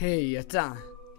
היי, אתה.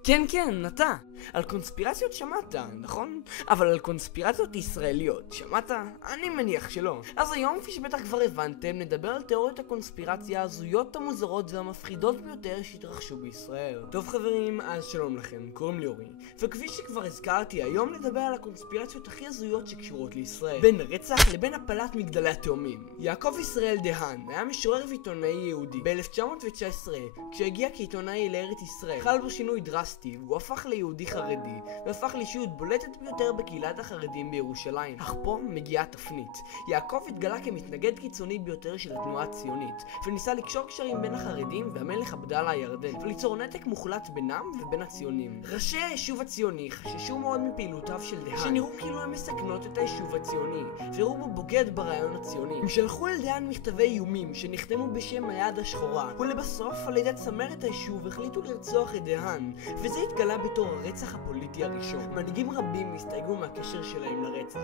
כן, אתה. על קונספירציות שמעת, נכון? אבל על קונספירציות ישראליות, שמעת? אני מניח שלא. אז היום, כפי שבטח כבר הבנתם, נדבר על תיאוריות הקונספירציה ההזויות, המוזרות והמפחידות ביותר שהתרחשו בישראל. טוב חברים, אז שלום לכם, קוראים לי אורי. וכפי שכבר הזכרתי, היום נדבר על הקונספירציות הכי הזויות שקשורות לישראל. בין רצח לבין הפלת מגדלי התאומים. יעקב ישראל דהן היה משורר ועיתונאי יהודי. ב-1919, כשהגיע כעיתונאי לארץ ישראל, חל בו שינוי דרסטי, והוא הפך ליהודי חרדי, והפך לאישיות בולטת ביותר בקהילת החרדים בירושלים. אך פה מגיעה תפנית. יעקב התגלה כמתנגד קיצוני ביותר של התנועה הציונית, וניסה לקשור קשרים בין החרדים והמלך עבדאללה הירדן, וליצור נתק מוחלט בינם ובין הציונים. ראשי היישוב הציוני חששו מאוד מפעילותיו של דהן, שנראו כאילו הם מסכנות את היישוב הציוני, וראו בו בוגד ברעיון הציוני. הם שלחו אל דהן מכתבי איומים שנחתמו בשם היד השחורה, ולבסוף על ידי צמרת היישוב החליטו לרצוח את דהן, וזה התגלה בתור הרצח הפוליטי הראשון. מנהיגים רבים הסתייגו מהקשר שלהם לרצח.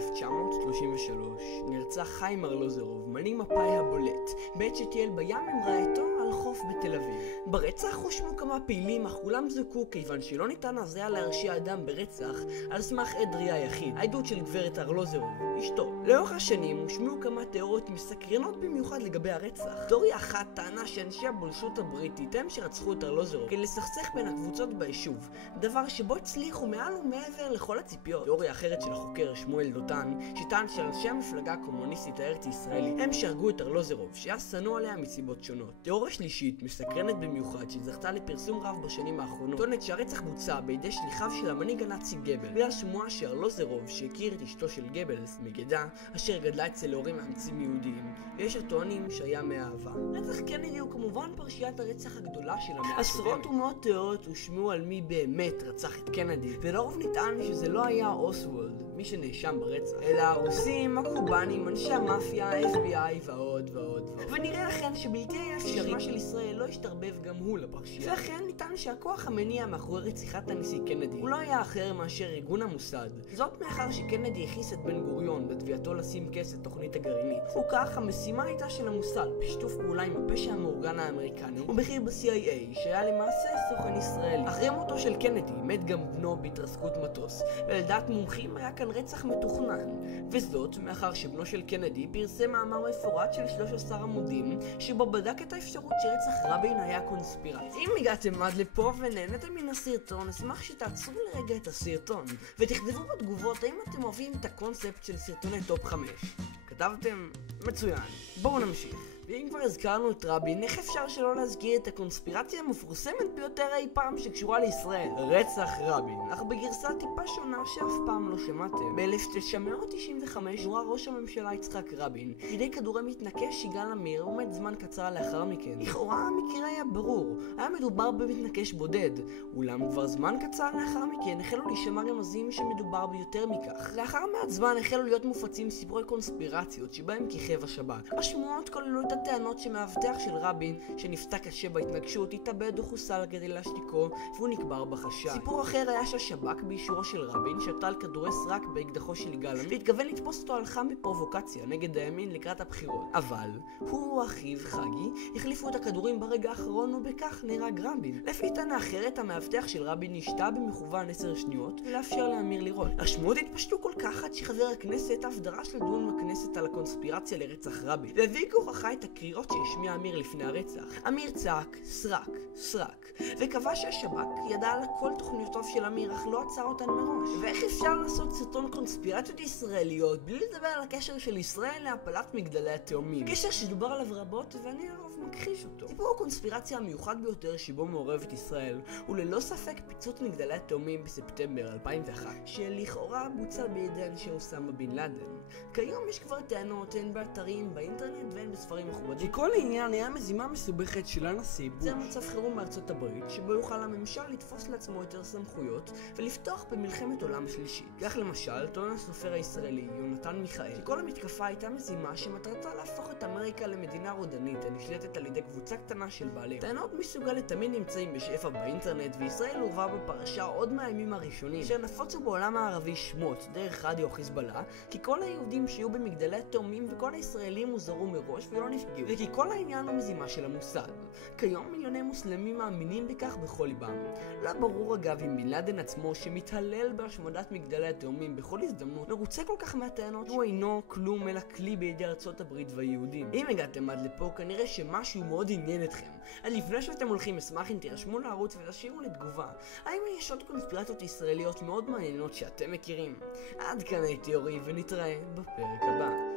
1933 נרצח חיים ארלוזורוב, מנהיג מפא"י הבולט, בעת שטייל בים עם רעייתו על חוף בתל אביב. ברצח הואשמו כמה פעילים, אך כולם זוכו כיוון שלא ניתן אז היה להרשיע אדם ברצח על סמך עד ראייה יחיד, העדות של גברת ארלוזורוב, אשתו. לאורך השנים הושמעו כמה תיאוריות מסקרנות במיוחד לגבי הרצח. תיאוריה אחת טענה שאנשי הבולשות הבריטית הם שרצחו את ארלוזורוב כדי לסכסך בין הקבוצות ביישוב, דבר שבו הצליחו מעל ומעבר לכל הציפיות. תיאוריה אחרת של החוקר שמואל דותן, שטען שאנשי המפלגה הקומוניסטית הארץ ישראלית הם שהרגו את ארלוזורוב, שהיה שנוא עליה מסיבות שונות. תיאוריה שלישית, מסקרנת במיוחד, שזכתה לפרסום רב בשנים האחרונות, טוענת שהרצח בוצע בידי שליחיו של המנהיג הנאצי גבל, בגלל שמועה שארלוזורוב, שהכיר את אשתו של גבלס, מגדה, אשר גדלה אצל הורים מאמצים יהודיים, ויש הטוענים שהיה מאהבה. רצח קנדי הוא כמובן פרשיית הרצח הגדולה של המאה. עשרות ומאות תיאוריות הושמעו על מי באמת רצח את קנדי, ולרוב נטען שזה לא היה אוסוולד, מי שנאשם ברצח, אלא הרוסים, הקובנים, אנשי המאפיה, ה-FBI ועוד ועוד. ונראה לכן שבלתי היה אפשרי של ישראל לא השתרבב גם הוא לפרשייה. ולכן ניתן שהכוח המניע מאחורי רציחת הנשיא קנדי הוא לא היה אחר מאשר ארגון המוסד. זאת מאחר שקנדי הכיס את בן גוריון בתביעתו לשים קץ לתוכנית הגרעינית. וכך המשימה הייתה של המוסד בשיתוף פעולה עם הפשע המאורגן האמריקני ובכיר ב-CIA שהיה למעשה סוכן ישראלי. אחרי מותו של קנדי מת גם בנו בהתרסקות מטוס, ולדעת מומחים היה כאן רצח מתוכנן, וזאת מאחר שבנו של קנדי פרסם מאמר מפורט של 13 עמודים שבו בדק את האפשרות שרצח רבין היה קונספירציה. אם הגעתם עד לפה ונהנתם מן הסרטון, אשמח שתעצרו לרגע את הסרטון ותכתבו בתגובות האם אתם אוהבים את הקונספט של סרטוני טופ 5. כתבתם? מצוין. בואו נמשיך. ואם כבר הזכרנו את רבין, איך אפשר שלא להזכיר את הקונספירציה המפורסמת ביותר אי פעם שקשורה לישראל? רצח רבין, אך בגרסה טיפה שונה שאף פעם לא שמעתם. ב-1995 נורה ראש הממשלה יצחק רבין בידי כדורי מתנקש יגאל עמיר ומת זמן קצר לאחר מכן. לכאורה המקרה היה ברור, היה מדובר במתנקש בודד, אולם כבר זמן קצר לאחר מכן החלו להישמע רמזים שמדובר ביותר מכך. לאחר מעט זמן החלו להיות מופצים סיפורי קונספירציות שבהם כיכב השב"כ. השמועות כללו את הטענות שמאבטח של רבין שנפצע קשה בהתנגשות התאבד או חוסל כדי להשתיקו והוא נקבר בחשאי. סיפור אחר היה שהשב"כ באישורו של רבין שתל כדורי סרק באקדחו של יגאל עמיר והתכוון לתפוס אותו על חם בפרובוקציה נגד הימין לקראת הבחירות. אבל הוא ואחיו חגי החליפו את הכדורים ברגע האחרון ובכך נהרג רבין. לפי טענה אחרת המאבטח של רבין נשתה במכוון 10 שניות ולאפשר לאמיר לירות. השמועות התפשטו כל כך עד שחבר הכנסת אף דרש לדון בכנסת על הקונספירציה לרצח רבין והביא כהוכחה את הקריאות שהשמיע אמיר לפני הרצח. אמיר צעק סרק, סרק, וקבע שהשב"כ ידע על כל תוכניותיו של אמיר אך לא עצר אותן מראש. ואיך אפשר לעשות סרטון קונספירציות ישראליות בלי לדבר על הקשר של ישראל להפלת מגדלי התאומים? קשר שדובר עליו רבות ואני לרוב מכחיש אותו. סיפור הקונספירציה המיוחד ביותר שבו מעורבת ישראל הוא ללא ספק פיצוץ מגדלי התאומים בספטמבר 2001 שלכאורה בוצע בידי אנשי אוסמה בן לאדן. כיום יש כבר טענות הן באתרים, באינטרנט והן בספרים מכובדים. כל העניין היה מזימה מסובכת של הנשיא זה מצב חירום מארצות הברית שבו יוכל הממשל לתפוס לעצמו יותר סמכויות ולפתוח במלחמת עולם שלישית. כך למשל טוען הסופר הישראלי יונתן מיכאל שכל המתקפה הייתה מזימה שמטרתה להפוך את אמריקה למדינה רודנית הנשלטת על ידי קבוצה קטנה של בעלי. טענות מסוג אלה תמיד נמצאים בשפע באינטרנט וישראל הובאה בפרשה עוד מהימים הראשונים שנפוצו בעולם הערבי שמות דרך רדיו חיזבאללה כי כל היהודים שיהיו במגדלי התאומים וכל הישראלים הוזהרו מראש ולא נפגעו, וכי כל העניין הוא מזימה של המוסד. כיום מיליוני מוסלמים מאמינים בכך בכל ליבם. לא ברור אגב אם בן לאדן עצמו, שמתהלל בהשמדת מגדלי התאומים בכל הזדמנות, מרוצה כל כך מהטענות שהוא אינו כלום אלא כלי בידי ארצות הברית והיהודים. אם הגעתם עד לפה, כנראה שמשהו מאוד עניין אתכם. אז לפני שאתם הולכים, אשמח אם תירשמו לערוץ ותשאירו לי תגובה. האם יש עוד קונספירציות ישראליות מאוד מעניינות שאתם מכירים? עד כאן הייתי אורי, ונתראה בפרק הבא.